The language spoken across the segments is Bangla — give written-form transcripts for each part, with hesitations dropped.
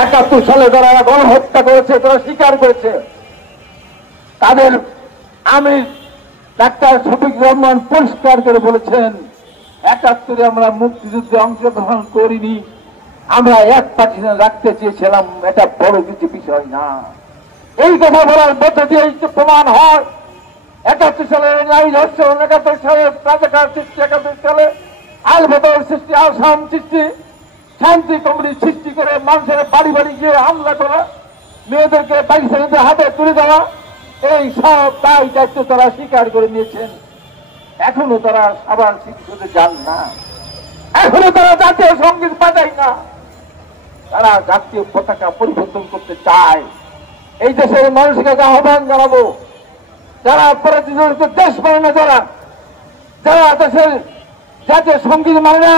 ৭১ সালে যারা গণহত্যা করেছে তারা স্বীকার করেছে। তাদের আমির ডাক্তার শফিক রহমান পরিষ্কার করে বলেছেন ৭১ আমরা মুক্তিযুদ্ধে অংশগ্রহণ করিনি, আমরা এক পার্টিশন রাখতে চেয়েছিলাম, এটা বড় কিছু বিষয় না। এই কথা বলার মধ্য দিয়ে প্রমাণ হয় ৭১ সালের নারী ধর্ষণ, ৭১ সালে রাজাকার সৃষ্টি, ৭১ সালে আল বদর সৃষ্টি, আসাম সৃষ্টি, শান্তি কমিটি সৃষ্টি করে মানুষের বাড়ি বাড়ি গিয়ে হামলা করা, মেয়েদেরকে পাকিস্তানিদের হাতে তুলে দেওয়া, এই সব দায় দায়িত্ব তারা স্বীকার করে নিয়েছেন। এখনো তারা আবার শিক্ষিত যান না, এখনো তারা জাতীয় সঙ্গীত বাজায় না, তারা জাতীয় পতাকা পরিবর্তন করতে চায়। এই দেশের মানুষকে আহ্বান জানাবো, যারা পরাজিত দেশ মানে না, যারা দেশের জাতীয় সঙ্গীত মানে না,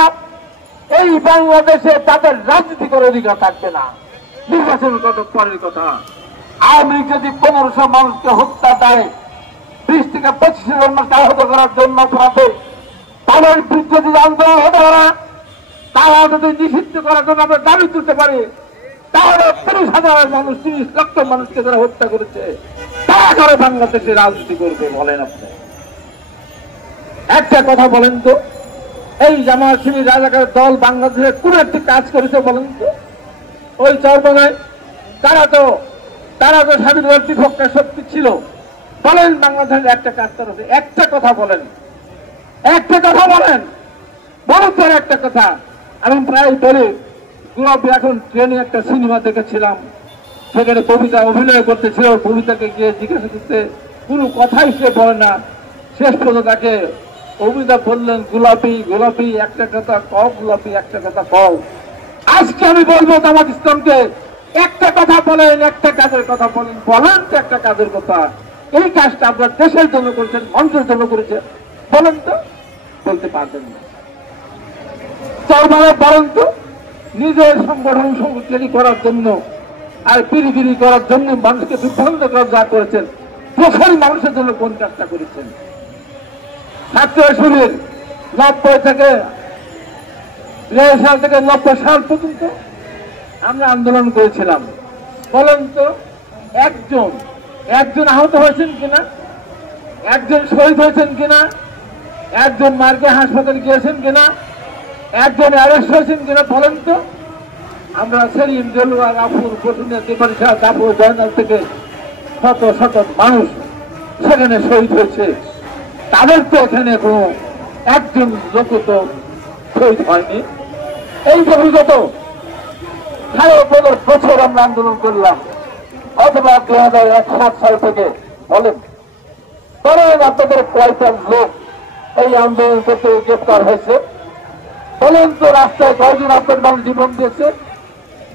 এই বাংলাদেশে তাদের রাজনীতি করার অধিকার থাকবে না। নির্বাচন কত পরের কথা। আওয়ামী লীগ যদি ১৫০০ মানুষকে হত্যা দেয়, ২০ থেকে ২৫ জন মানুষকে আহত করার জন্য অপরাধে, তাদের বিরুদ্ধে যদি আন্দোলন হতে পারে, তারা যদি নিষিদ্ধ করার জন্য আমরা দাবি তুলতে পারি, তাহলে ৩০,০০০ মানুষ, ৩০ লক্ষ মানুষকে যারা হত্যা করেছে তারা করে বাংলাদেশে রাজনীতি করবে বলেন আপনি? একটা কথা বলেন তো, এই জামায়াত শিবির রাজাকার দল বাংলাদেশে কোন একটি কাজ করেছে বলেন তো? ওই চরমনায় তারা তো স্বাধীনতার বিপক্ষে শক্তি ছিল, বলেন বাংলাদেশের একটা কাজ করেছে? একটা কথা বলেন, একটা কথা বলেন, বলুন একটা কথা। আমি প্রায় বলি, গোলাপী এখন ট্রেনে একটা সিনেমা দেখেছিলাম, সেখানে কবিতা অভিনয় করতেছিল, কবিতাকে গিয়ে জিজ্ঞাসা করতে, কোনো কথাই সে বলে না। শেষ পর্যন্ত তাকে অভিনেতা বললেন, গোলাপি গোলাপি একটা কথা কও, গোলাপি একটা কথা কও। আজকে আমি বলবো জামাত ইসলামকে, একটা কথা বলেন, একটা কাজের কথা বলেন, বলেন তো একটা কাজের কথা। এই কাজটা আপনার দেশের জন্য করেছেন, মানুষের জন্য করেছেন, বলেন তো? বলতে পারবেন না। চরমানে বলেন তো, নিজের সংগঠন সংগঠন করার জন্য আর পিরিপিরি করার জন্য মানুষকে বিভ্রান্ত করার যা করেছেন, প্রখর মানুষের জন্য কোন কাজটা করেছেন? 90 থেকে 90 সাল পর্যন্ত আমরা আন্দোলন করেছিলাম। বলেন তো, একজন আহত হয়েছেন কিনা, একজন শহীদ হয়েছেন কিনা, একজন মার্কে হাসপাতালে গিয়েছেন কিনা, একজন অ্যারেস্ট হয়েছেন কিনা বলেন তো? আমরা সেলিম, জলুয়া, রাফুর, বসুনিয়া, দেবারিশা, দাপুর, জয়নাল থেকে শত শত মানুষ সেখানে শহীদ হয়েছে। তাদের তো এখানে কোনো একজন লোক তো শহীদ হয়নি। এই যে বিগত 15 বছর আমরা আন্দোলন করলাম, অথবা 2001 সাল থেকে বলেন আপনাদের কয়টা লোক এই আন্দোলন করতে গ্রেফতার হয়েছে? বলেন তো রাস্তায় কয়জন আপনার মানুষ জীবন দিয়েছে?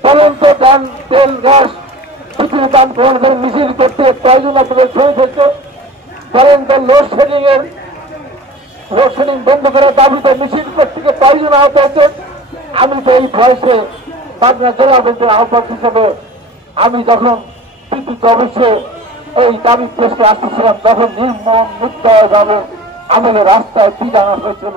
বলেন তো ধান, তেল, গ্যাস পৃথিবী দান গ্রহণ মিছিল করতে কয়জন আপনাদের শহীদ হয়েছে? বলেন তো লোডশেডিং বন্ধ করার দাবিতে মিছিল করতে কয়জন আহত হয়েছে? আমি তো এই বয়সে পাবনা জেলা ব্যাংকের আহ্বায়ক হিসেবে আমি যখন বিদ্যুৎ অফিসে এই দাবি প্রশ্নে আসতেছিলাম, তখন নির্মম নির্দয়ভাবে আমাদের রাস্তায় পিটানো হয়েছিল।